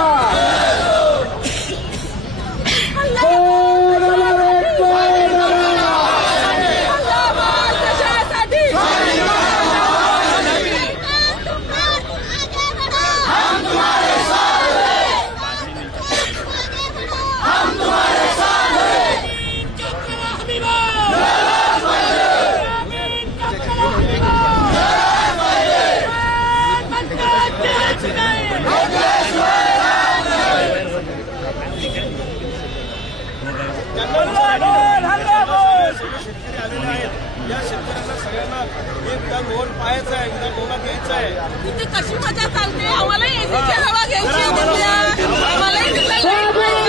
कशासाठी? शेतकरी आलेले आहेत. या शेतकऱ्यांना सगळ्यांना हे विधान भवन पाहायचं आहे, विधान भवनात यायचं आहे. इथे कशी मजा चालते, आम्हाला एसीची हवा घ्यायची आहे तिथल्या, आम्हालाही तिथला लाईट पाहिजे.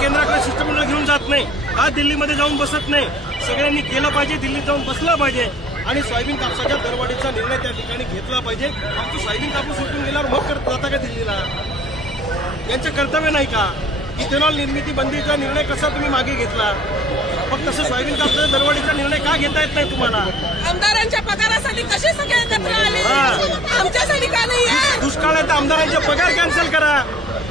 केंद्राकडे शिष्टमंडळ घेऊन जात नाही, का दिल्लीमध्ये जाऊन बसत नाही. सगळ्यांनी केलं पाहिजे, दिल्लीत जाऊन बसलं पाहिजे आणि सोयाबीन कापसाच्या दरवाढीचा निर्णय त्या ठिकाणी घेतला पाहिजे. आमचं सोयाबीन कापूस सुटून गेल्यावर मग करत जाता का दिल्लीला? यांचं कर्तव्य नाही का? इथेनॉल निर्मिती बंदीचा निर्णय कसा तुम्ही मागे घेतला? मग तसं सोयाबीन कापसाच्या दरवाढीचा निर्णय का घेता येत नाही तुम्हाला? आमदारांच्या पगारासाठी कसे सगळे एकत्र आले, आमच्यासाठी का नाही आहे? दुष्काळ आहे तर आमदारांचे पगार कॅन्सल करा,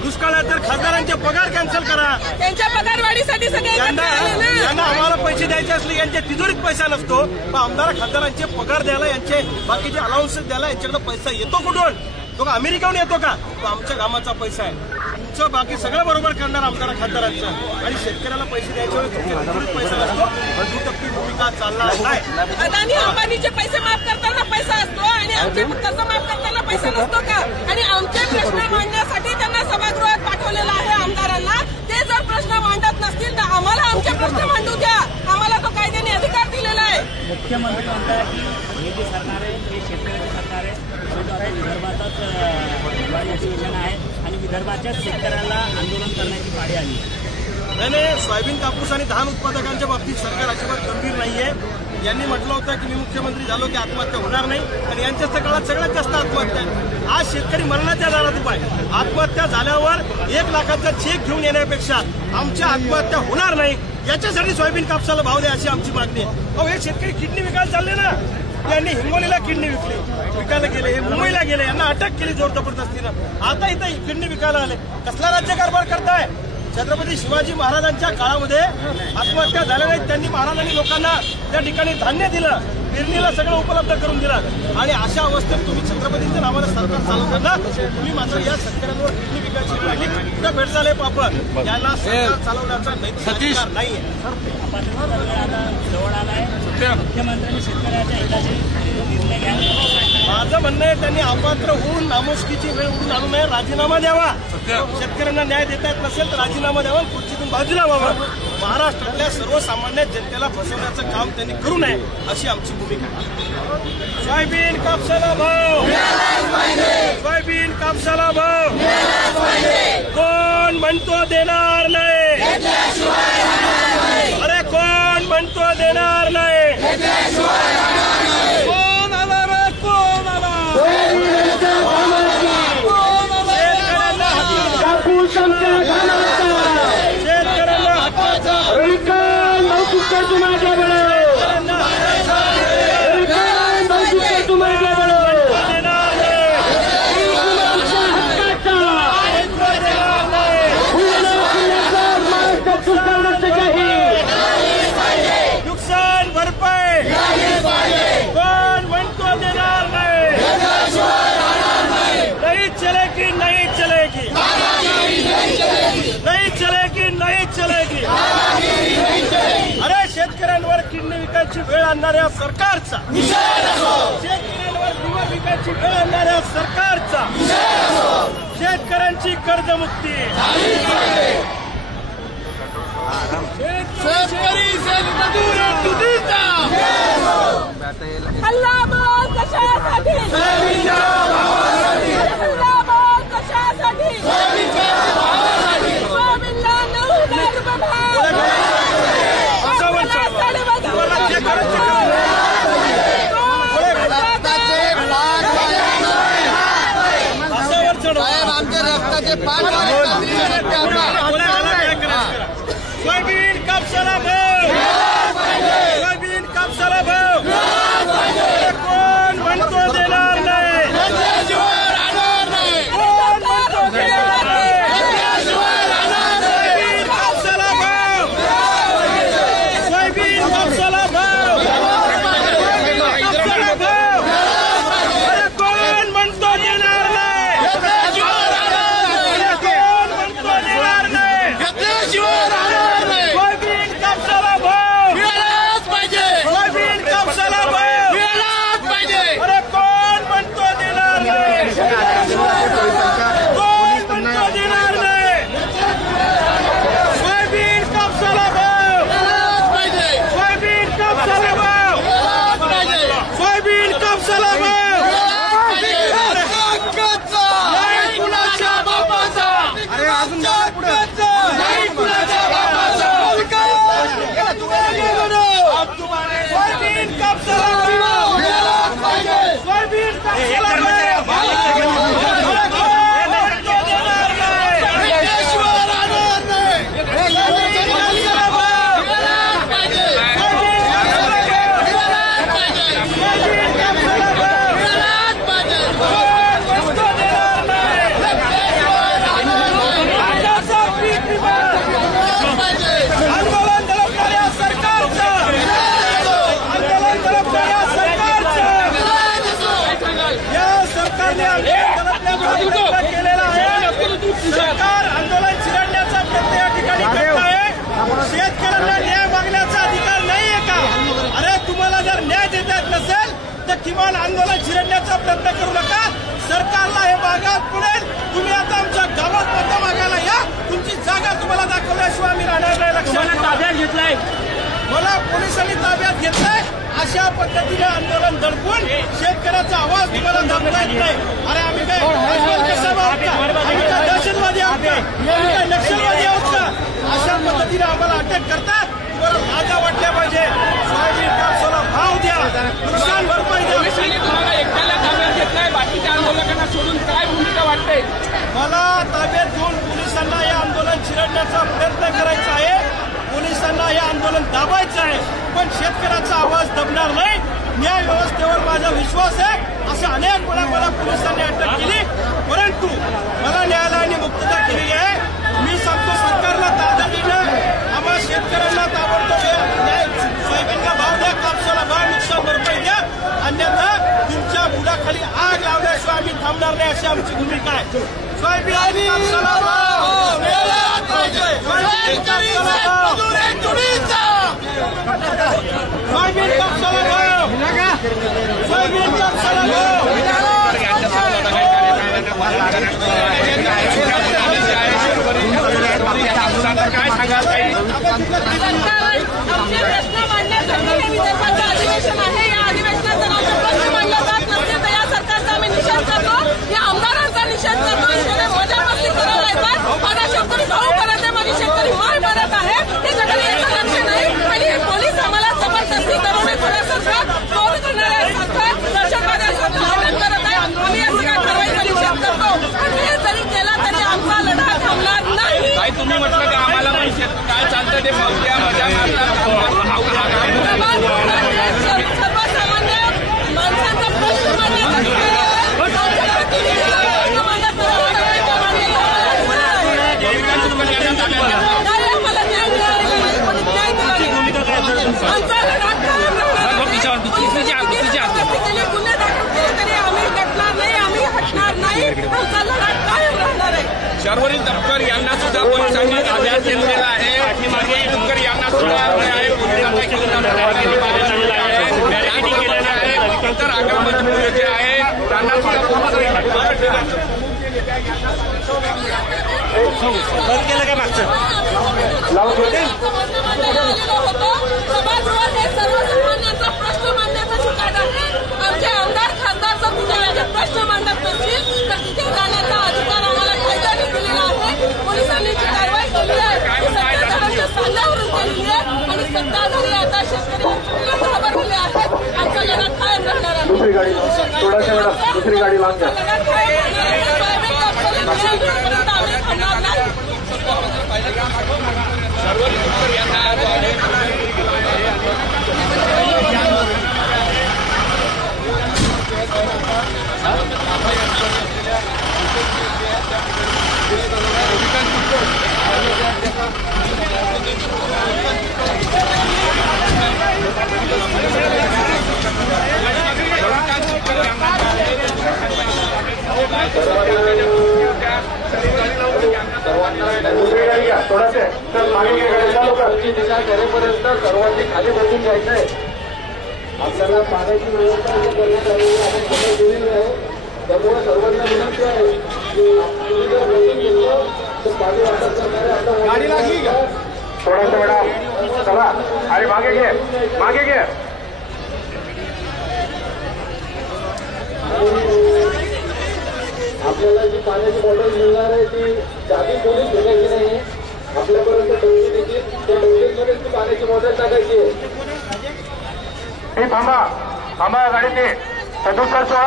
दुष्काळ आहे तर खासदारांचे पगार कॅन्सल करा. त्यांच्या पगारवाढीसाठी सगळे एकत्र आले ना. यांना आम्हाला पैसे द्यायचे असले यांच्या तिजोरीत पैसा नसतो, पण आमदार खासदारांचे पगार द्यायला, यांचे बाकीचे अलाउन्सेस द्यायला यांच्याकडे पैसा येतो कुठून? तो का अमेरिकेहून येतो का? तो आमच्या कामाचा पैसा आहे. तुमचं बाकी सगळं बरोबर करणार आमदार खासदारांचं आणि शेतकऱ्याला पैसे द्यायचे वेळी तुमच्या पैसा नसतो. दुटप्पी भूमिका चालणार नाही. अदानी अंबानीचे पैसे माफ करताना पैसा असतो आणि आमचे कर्ज माफ करताना पैसा नसतो का? आणि आमचे प्रश्न मांडण्यासाठी त्यांना सभागृहात पाठवलेलं आहे आमदारांना. ते जर प्रश्न मांडत नसतील तर आम्हाला आमचे प्रश्न मांडू द्या. आम्हाला तो कायद्याने अधिकार दिलेला आहे. मुख्यमंत्री म्हणतात की हे जे सरकार आहे ते शेतकऱ्याचे सरकार आहे. आता विदर्भातच दिवाळी अधिवेशन आहे आणि विदर्भाच्याच शेतकऱ्याला आंदोलन करण्याची पाळी आली. नाही, सोयाबीन, कापूस आणि धान उत्पादकांच्या बाबतीत सरकार अजिबात गंभीर नाहीये. यांनी म्हटलं होतं की मी मुख्यमंत्री झालो की आत्महत्या होणार नाही आणि यांच्याच काळात सगळ्यात जास्त आत्महत्या. आज शेतकरी मरणाच्या दारात उभा आहे. आत्महत्या झाल्यावर 1 लाखाचा चेक घेऊन येण्यापेक्षा आमच्या आत्महत्या होणार नाही याच्यासाठी सोयाबीन कापसाला भाव द्या अशी आमची मागणी आहे. अहो, हे शेतकरी किडनी विकायला चालले ना. यांनी हिंगोलीला किडनी विकायला गेले, हे मुंबईला गेले, यांना अटक केली जोर जबरदस्तीनं. आता इथं किडनी विकायला आले. कसला राज्य कारभार करताय? छत्रपती शिवाजी महाराजांच्या काळामध्ये आत्महत्या झाल्या नाहीत. त्यांनी महाराजांनी लोकांना त्या ठिकाणी धान्य दिलं, पेरणीला सगळं उपलब्ध करून दिलं आणि अशा अवस्थेत तुम्ही छत्रपतींच्या नावानं सरकार चालवताना तुम्ही मात्र या शेतकऱ्यांवर किडनी विकायची वेळ आली. कुठं भेट झाले पापड. यांना सरकार चालवण्याचा नैतिक अधिकार नाहीये. जवळ आलाय. मुख्यमंत्र्यांनी शेतकऱ्याच्या हिताचे निर्णय घ्यावे. माझं म्हणणं आहे त्यांनी अपात्र होऊन नामुष्कीची वेळ उडून आणू नये. राजीनामा द्यावा. शेतकऱ्यांना न्याय देता येत नसेल तर राजीनामा द्यावा, खुर्चीतून बाजूला व्हावं. महाराष्ट्रातल्या सर्वसामान्य जनतेला फसवण्याचं काम त्यांनी करू नये अशी आमची भूमिका आहे. सोयाबीन कापसाला भाव, सोयाबीन कापसाला भाव. कोण म्हणतो देणार नाही? अरे कोण म्हणतो देणार नाही? कोण आला रे? कोण आला? शेतकऱ्यांना नुकसान भरपाई कोण म्हणतो देणार नाही? नहीं चलेगी, नहीं चलेगी, नहीं चलेगी, नहीं चलेगी. अरे शेतकऱ्यांवर किडनी विकायची वेळ आणणाऱ्या सरकारचा, शेतकऱ्यांवर लिव्हर विकायची वेळ आणणाऱ्या सरकारचा, शेतकऱ्यांची कर्जमुक्ती, शेतकरी शेतमजूर तुटीचा हल्ला बोल कशासाठी? हल्ला बोल कशासाठी? सोयाबीनला 9,000 रुपये भाव. आमच्या रक्ताचे 5 सोयाबीन कापसाला भाव, सोयाबीन कापसाला भाव. कोण म्हणतो देणार नाही? कोण म्हणतो देणार नाही? सोयाबीन कापसाला भाव, सोयाबीन कापसाला भाव, कापसाला भाव. अरे कोण म्हणतो देणार नाही? कोण म्हणतो देणार नाही? सोयाबीन कापसाला तर किमान आंदोलन चिरडण्याचा प्रयत्न करू नका. सरकारला हे भागात पुढेल. तुम्ही आता आमच्या गावात पत्ता मागायला या. तुमची जागा तुम्हाला दाखवल्याशिवाय आम्ही राहणार नाही. लक्षात ताब्यात घेतलाय. मला पोलिसांनी ताब्यात घेतलंय. अशा पद्धतीने आंदोलन दडपून शेतकऱ्याचा आवाज तुम्हाला दाबता येत नाही. अरे आम्ही काय आम्ही काय दहशतवादी आहोत का? आम्ही काय नक्षलवादी आहोत का? अशा पद्धतीने आम्हाला अटक करतात. तुम्हाला लाजा वाटल्या पाहिजे. सोयाबीन कापसाला भाव द्या, नुकसान भरपाई द्या. पोलिसांनी तुम्हाला एकट्याला ताब्यात घेतलाय, बाकीच्या आंदोलकांना सोडून काय भूमिका वाटते? मला ताब्यात घेऊन पोलिसांना हे आंदोलन चिरडण्याचा प्रयत्न करायचा आहे. पोलिसांना हे आंदोलन दाबायचं आहे. पण शेतकऱ्याचा आवाज दबणार नाही. न्याय व्यवस्थेवर माझा विश्वास आहे. असं अनेक वेळा मला पोलिसांनी अटक केली, परंतु मला न्यायालयाने मुक्तता केलेली आहे. मी सांगतो सरकारला तातडीनं आम्हा शेतकऱ्यांना ताबडतोब सोयाबीनला भाव द्या, कापसाला भाव, नुकसान भरपाई द्या. अन्यथा तुमच्या बुडाखाली आग लावल्याशिवाय आम्ही थांबणार नाही, अशी आमची भूमिका आहे. सोयाबीन कापसाला भाव, सोयाबीन कापसाला भाव, सोयाबीन कापसाला भाव, सोयाबीन कापसाला भाव. काय सांगाल ताई? आमचे प्रश्न मांडण्यासाठी हे विदर्भाचं अधिवेशन आहे. या अधिवेशनात जर आमचे प्रश्न मांडले जात नसतील तर या सरकारचा आम्ही निषेध करतो. या आमदारांचा निषेध करतो. इकडे मजामस्ती करायला येतात. माझा शेतकरी भाऊ करत आहे, माझी शेतकरी माल भरत आहे. त्याच्याकडे याचं लक्ष नाही. आणि हे पोलीस आम्हाला जबरदस्ती दरोडेखोरासारखं, चोर करणाऱ्यासारखं, दहशतवाद्यासारखं अटक करत आहे. आम्ही या सगळ्या कारवाईचा निषेध करतो. आणि हे जरी केला तरी आमचा लढा थांबणार नाही. ताई तुम्ही म्हटलं की आम्हाला पण काय चालतं ते बघूया, मजा सर्वसामान्य माणसांचा प्रश्न मांडण्यासाठी मला न्याय मिळालेला नाही. कोणी न्याय दिला नाही. आमचा लढा कायम राहणार. गुन्हे दाखल केले तरी आम्ही हटणार नाही. आम्ही हटणार नाही. आमचा लढा कायम राहणार आहे. शर्वरी तटकर यांना सुद्धा पोलिसांनी ताब्यात घेतलेला आहे. शर्वरी तटकर यांना सुद्धा इतर आक्रमक जे आहे त्यांना बंद केलं काय मागचं सभागृहात हे सर्वसामान्यांचा प्रश्न मांडण्याचा ठिकाण आहे. आमचे आमदार खासदार जर कुठे प्रश्न मांडत नसतील तर तिथे जाण्याचा अधिकार आम्हाला कायद्याने दिलेला आहे. पोलिसांनी जी कारवाई केली आहे ती सत्ताधाऱ्यांच्या सांगण्यावरून केलेली आहे. आणि सत्ताधारी आता शेतकरी घाबरलेले आहेत. आमचा लढा कायम राहणार आहे. दुसरी गाडी दुसरी गाडी लावून द्या. लढा कायम राहणार आहे. सोयाबीन कापसाला न्याय मिळेपर्यंत आम्ही थांबणार नाही. शर्वरी तटकर यांना दुसरी गाडी घ्या. थोडासे तर मागे गाडीला लोकांची दिशा करेपर्यंत सर्वांनी खाली बसून घ्यायचं आहे. आपल्याला पाण्याची व्यवस्था करण्यात आली आपण समय दिलेली आहे. त्यामुळे सर्वांना विनंती आहे की तुम्ही जर बसून घेतलं तर पाणी वाटप करणारे आता गाडी लागली का थोडासा वेळा चला. अरे मागे घे, मागे घे. आपल्याला जी पाण्याची बॉटल मिळणार आहे ती जागी कोणीच भेटायची नाही. आपल्यापर्यंत डोंगी देखील त्या डोंगीमध्येच ती पाण्याची बॉटल टाकायची आहे. हे थांबा थांबा गाडीने 7716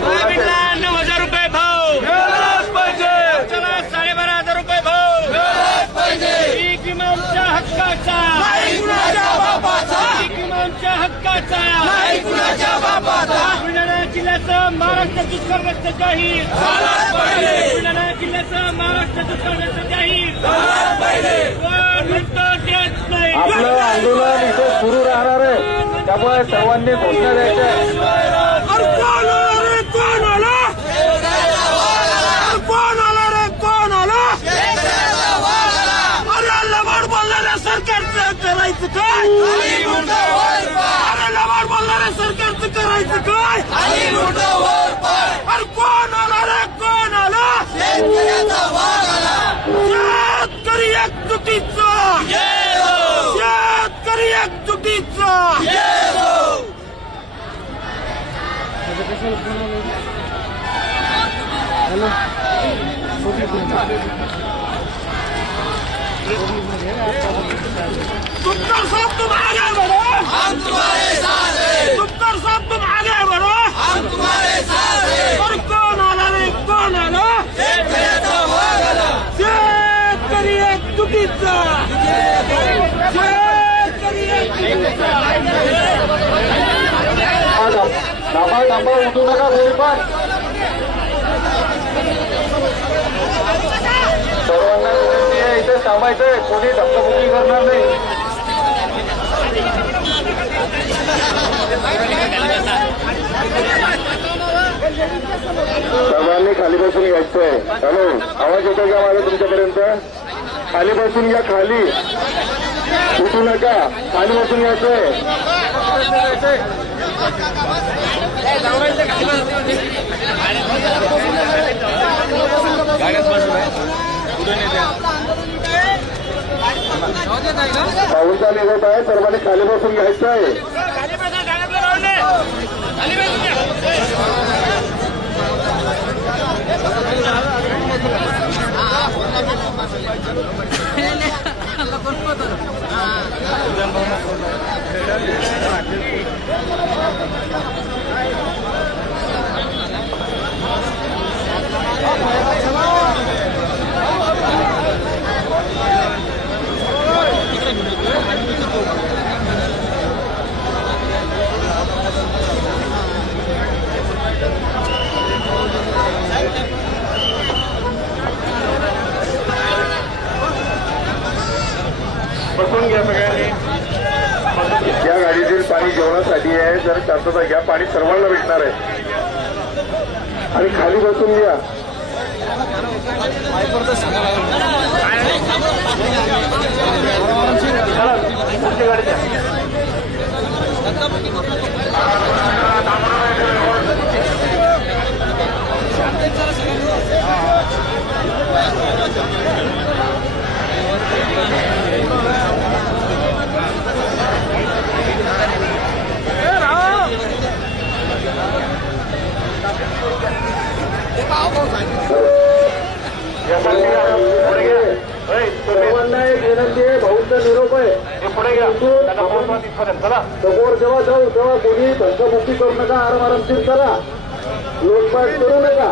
सोयाबीनला 9,000 रुपये भाव मिळालाच पाहिजे. चला 12,500 रुपये भाव मिळालाच पाहिजे. पीक विमा आमच्या हक्काचा नाही कुणाच्या बापाचा. पीक विमा आमच्या हक्काचा नाही कुणाच्या बापाचा. बुलढाणा जिल्ह्याचं महाराष्ट्र दुष्काळग्रस्त जाहीर झालाच पाहिजे. बुलढाणा जिल्ह्याचं महाराष्ट्र दुष्काळग्रस्त जाहीर झालाच पाहिजे. कोण म्हणतो देत नाही. आपलं आंदोलन इथे सुरू राहणार आहे. त्यामुळे सर्वांनी घोषणा द्यायच्या. करायचं काय? अरे लबाड बोलणाऱ्या सरकारचं करायचं काय? अरे कोण आला रे, कोण आला? शेतकरी एकजुटीचा, शेतकरी एकजुटीचा. तुमदार साहब तुम आगे बढ़ो, हम तुम्हारे साथ हैं. तुमदार साहब तुम आगे बढ़ो, हम तुम्हारे साथ हैं. और कौन आला रे, कौन आला? शेतकरी एकजुटीचा, शेतकरी एकजुटीचा. थांबा उठू नका कोणी पण. सर्वांना विनंती आहे इथे थांबायचंय, कोणी धक्काबुक्की करणार नाही. सर्वांनी खाली बसून घ्यायचंय. हॅलो, आवाज येतो का माझा तुमच्यापर्यंत? खाली बसून घ्या, खाली उठू नका, खाली बसून घ्यायचंय. पाऊस निघत आहे, सर्वांनी खाली बसून घ्यायचं आहे. बसून घ्या सगळ्यांनी. या गाडीतील पाणी जेवणासाठी आहे, जर शांतता घ्या, पाणी सर्वांना भेटणार आहे. आणि खाली बसून घ्या. सर्वांना एक विनंती आहे, भाऊंचा निरोप आहे. पुढे घ्या, समोर जेव्हा जाऊ तेव्हा कोणी धक्काबुक्की करू नका, आरामशीर करा, लोटपाट करू नका.